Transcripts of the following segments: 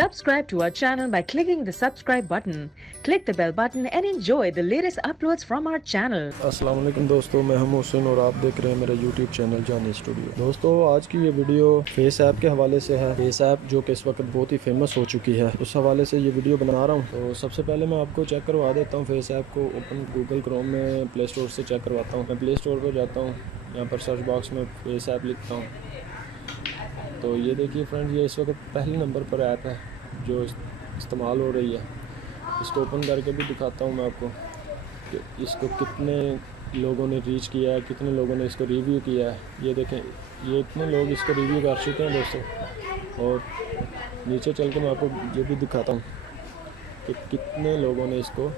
Subscribe to our channel by clicking the subscribe button. Click the bell button and enjoy the latest uploads from our channel. अस्सलाम वालेकुम दोस्तों, मैं हम हुसैन और आप देख रहे हैं मेरा यूट्यूब चैनल जानी स्टूडियो। दोस्तों, आज की ये वीडियो फेस ऐप के हवाले से है। फेस ऐप जो कि इस वक्त बहुत ही फेमस हो चुकी है, उस हवाले से ये वीडियो बना रहा हूँ। तो सबसे पहले मैं आपको चेक करवा देता हूँ। फेस ऐप को ओपन गूगल क्रोम में प्ले स्टोर से चेक करवाता हूँ। मैं प्ले स्टोर पर जाता हूँ, यहाँ पर सर्च बॉक्स में फेस ऐप लिखता हूँ। तो ये देखिए फ्रेंड, ये इस वक्त पहले नंबर पर ऐप है जो इस्तेमाल हो रही है। इसको ओपन करके भी दिखाता हूँ मैं आपको कि इसको कितने लोगों ने रीच किया है, कितने लोगों ने इसको रिव्यू किया है। ये देखें, ये इतने लोग इसको रिव्यू कर चुके हैं दोस्तों। और नीचे चल के मैं आपको ये भी दिखाता हूँ कि कितने लोगों ने इसको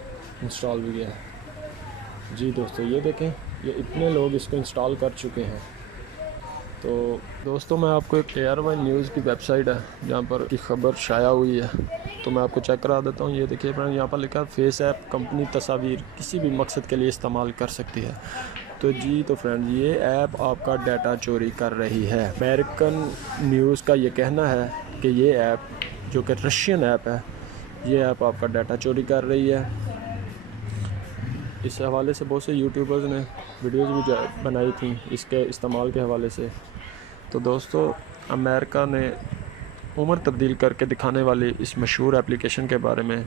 इंस्टॉल भी किया है। जी दोस्तों, ये देखें, ये इतने लोग इसको इंस्टॉल कर चुके हैं। तो दोस्तों, मैं आपको एक AR1 न्यूज़ की वेबसाइट है जहाँ पर की ख़बर शाया हुई है, तो मैं आपको चेक करा देता हूँ। ये देखिए फ्रेंड, यहाँ पर लिखा है फेस ऐप कंपनी तस्वीर किसी भी मकसद के लिए इस्तेमाल कर सकती है। तो जी तो फ्रेंड, ये ऐप आपका डाटा चोरी कर रही है। अमेरिकन न्यूज़ का ये कहना है कि ये ऐप जो कि रशियन ऐप है, ये ऐप आपका डाटा चोरी कर रही है। इस हवाले से बहुत से यूट्यूबर्स ने वीडियोस भी बनाई थी इसके इस्तेमाल के हवाले से। तो दोस्तों, अमेरिका ने उम्र तब्दील करके दिखाने वाली इस मशहूर एप्लीकेशन के बारे में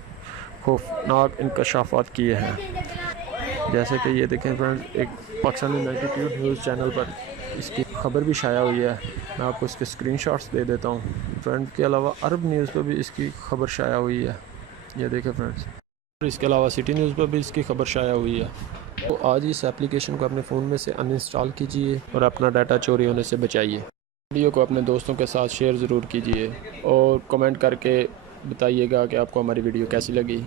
खौफनाक इंकशाफात किए हैं। जैसे कि ये देखें फ्रेंड्स, एक पाकिस्तानी 92 न्यूज़ चैनल पर इसकी खबर भी शाया हुई है। मैं आपको इसके स्क्रीनशॉट्स दे देता हूँ। फ्रेंड के अलावा अरब न्यूज़ पर भी इसकी खबर शाया हुई है। ये देखें फ्रेंड्स, इसके अलावा सिटी न्यूज़ पर भी इसकी खबर शाया हुई है। तो आज इस एप्लीकेशन को अपने फ़ोन में से अनइंस्टॉल कीजिए और अपना डाटा चोरी होने से बचाइए। वीडियो को अपने दोस्तों के साथ शेयर ज़रूर कीजिए और कमेंट करके बताइएगा कि आपको हमारी वीडियो कैसी लगी।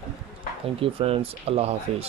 थैंक यू फ्रेंड्स, अल्लाह हाफिज़।